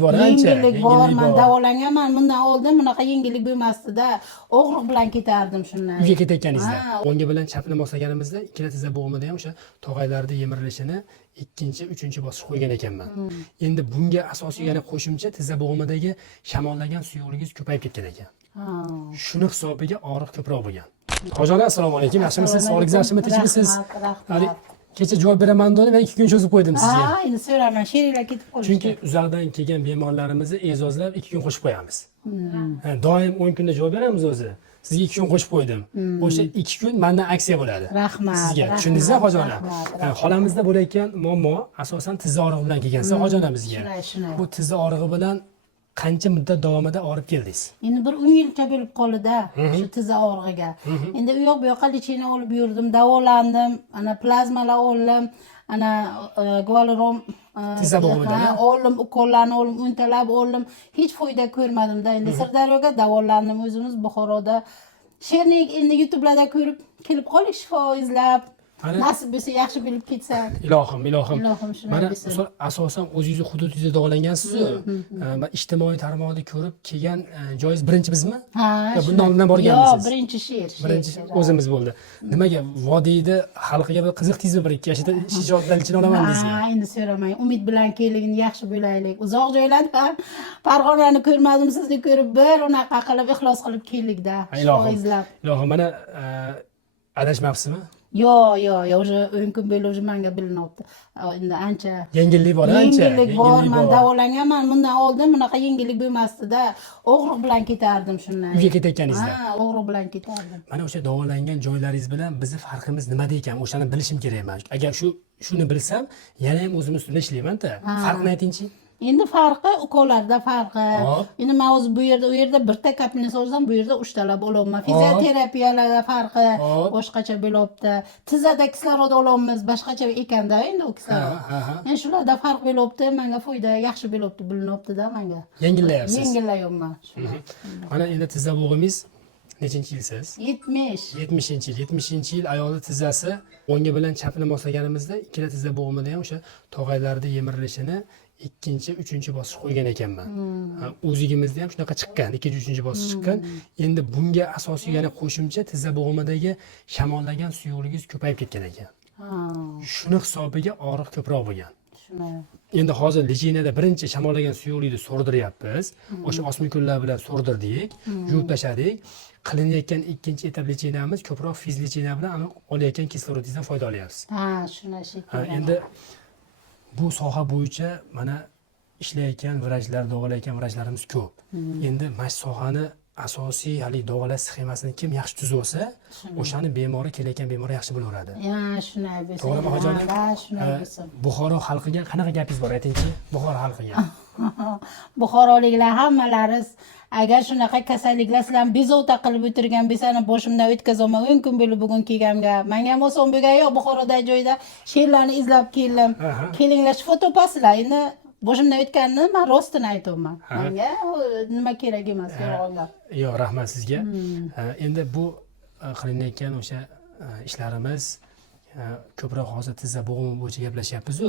Yengillik bor, men davolanganman. Bundan oldin bunaqa yengillik bo'lmasdi-da. Og'riq bilan ketardim shundan. Uyga ketayotganingizda. O'ngga bilan chapni moslaganimizda ikkala tizza bo'g'imida ham o'sha tog'aylarda yemirilishini ikkinchi, uchinchi bosqich qo'ygan ekanman. Endi bunga asosiy yana qo'shimcha tizza bo'g'imidagi shamollagan suyuqligingiz ko'payib ketgan ekan. Shuni hisobiga og'riq ko'proq bo'lgan. Hojiona, assalomu alaykum. Yaxshimisiz? Sog'ligingiz yaxshimi? Tinchmisiz? Kecha javob beraman dedim, men 2 kun cho'zib qo'ydim sizga. Ha, endi so'raman, sheringlar ketib qolishdi. Chunki uzoqdan kelgan bemorlarimizni e'zozlab 2 kun qo'shib qo'yamiz. Doim 10 kunda javob beramiz o'zi. Sizga 2 kun qo'shib qo'ydim. O'sha 2 kun mendan aksiya bo'ladi. Rahmat. Sizga tushundingizmi, Hojiona? Xolamizda bo'layotgan muammo asosan tizza og'rig'i bilan kelgansiz, Hojiona bizga. Bu tizza og'rig'i bilan qancha muddat davomida og'rib keldingiz? Endi bir 10 yilcha bo'lib qoldi-da, shu tizza og'rig'iga. Endi u yoq bu yoqqa lecheniya olib yurdim, davolandim, ana plazmalar oldim, ana Gvalerom tizza bo'g'imidan oldim, ukollarni oldim, o'ntalab oldim. Hech foyda ko'rmadim-da. Endi Sirdaryoga davolandim o'zimiz Buxoroda. Shernik endi YouTube'larda ko'rib kelib qoling shifo izlab. Nasib bo'lsa yaxshi bilib ketsak. Ilohim. Mana shunday. asosan o'zingizni hududingizda davolangansiz-ku. Ijtimoiy tarmoqda ko'rib kelgan joyingiz birinchi bizmi? Ha. Bundan oldin borganmisiz? Yo'q, birinchi Birinchi o'zimiz bo'ldi. Nimaga vodiyda xalqiga bir qiziqdingizmi, bir ikki yashida shijoatlanishini olaman deysizmi? Ha, endi so'ramang. Umid bilan keling, yaxshi bo'laylik. Uzoq joylardan Farg'onani ko'rmadim, sizni ko'rib bir unaqa qilib ixlos qilib keldik-da. Ilohim, mana adashmabsizmi? Yo'q, o'sha 10 kun bo'lib o'sha menga bilinyapti. Endi ancha yengillik bor, ancha. Yengillik bor, men davolanganman. Bundan oldin bunaqa yengillik bo'lmasdi-da. Og'riq bilan ketardim shundan. Uyga ketayotganingizda. Ha, og'riq bilan ketardim. Mana o'sha davolangan joylaringiz bilan bizni farqimiz nimada ekan? O'shani bilishim kerak men. Agar shuni bilsam, yana ham o'zim ustida ishlayman-da. Farqini aytingchi. Endi farqi ukollarda farqi. Endi men o'zi bu yerda bitta kapelni solsam, bu yerda 3 talab olaman. Fizioterapiyalarda farqi boshqacha bo'lyapti. Tizzada kislorod olamiz, boshqacha ekanda endi u kislorod. Endi shularda farq bo'lyapti, menga foyda yaxshi bo'lyapti, bilinyapti-da menga. Yengillayapsiz. Yengillayapman. Mana endi tizza bo'g'imiz nechinchi yilsiz? 70. 70-yil. 70-yil ayolning tizzasi o'ngga bilan chapni moslaganimizda ikkala tizza bo'g'imida ham o'sha tog'aylarda yemirilishini ikkinchi, uchinchi bosqich qo'ygan ekanman. O'zligimizda ham shunaqa chiqqan, ikkinchi, uchinchi bosqich chiqqan. Endi bunga asosiy yana qo'shimcha tizza bo'g'imidagi shamollagan suyuqligingiz ko'payib ketgan ekan. Shuni hisobiga og'riq ko'proq bo'lgan. Endi hozir lecheniyada birinchi shamollagan suyuqlikni so'rdiryapmiz. O'sha osmi kunlar bilan so'rdirdik, yuvib tashladik. Qilinayotgan ikkinchi etap lecheniyamiz ko'proq fiz lecheniya bilan olayotgan kislorodingizdan foyda olyapsiz. Shunday. Endi bu soha bo'yicha mana ishlayotgan vrachlar, davolayotgan vrachlarimiz ko'p. Endi mana shu sohani asosiy hali davolash sxemasini kim yaxshi tuzib olsa, o'shani bemori kelayotgan bemor yaxshi bo'laveradi. Shunday bo'lsa. To'g'rimi, Hojiona? Ha, shunday bo'lsa. Buxoro xalqiga qanaqa gapingiz bor, aytingchi? Buxoro xalqiga. Buxoroliklar hammalari agar shunaqa kasalliklar sizlarni bezovta qilib o'tirgan bo'lsani boshimdan o'tkazaman. 10 kun bo'lib bugun kelganimga. Menga ham oson bo'lgan yo'q, Buxorodagi joyda she'rlarni izlab keldim. Kelinglar, shifo topasizlar. Endi boshimdan o'tganini men rostini aytaman. Menga nima kerak emas, yolg'onlar. Yo'q, rahmat sizga. Endi bu qilinayotgan o'sha ishlarimiz ko'proq hozir tizza bo'g'imi bo'yicha gaplashyapmiz-ku.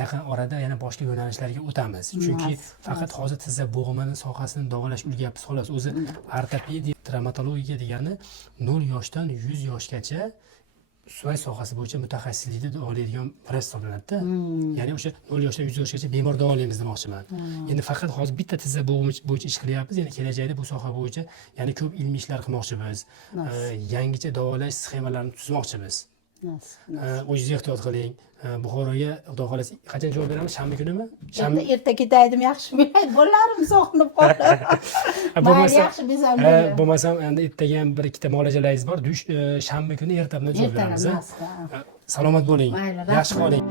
Yaqin orada yana boshqa yo'nalishlarga o'tamiz. Chunki faqat hozir tizza bo'g'imini sohasini davolash o'rganyapmiz xolos. O'zi ortopediya, travmatologiya degani 0 yoshdan 100 yoshgacha suyak sohasi bo'yicha mutaxassislikda davolaydigan vrach hisoblanadi-da. Ya'ni o'sha 0 yoshdan 100 yoshgacha bemor davolaymiz demoqchiman. Endi faqat hozir bitta tizza bo'g'imi bo'yicha ish qilyapmiz. Endi kelajakda bu soha bo'yicha yana ko'p ilmiy ishlar qilmoqchimiz. Yangicha davolash sxemalarini tuzmoqchimiz. O'zingiz ehtiyot qiling. Buxoroga xudo xohlasa qachon javob beramiz? Shanba kunimi? Endi erta ketaydim, yaxshi bo'laydi. Bolalarim sog'inib qoldi. Yaxshi bezam. Bo'lmasam endi ertaga ham bir ikkita muolajalaringiz bor. Shanba kuni erta bilan javob beramiz. Salomat bo'ling. Yaxshi qoling.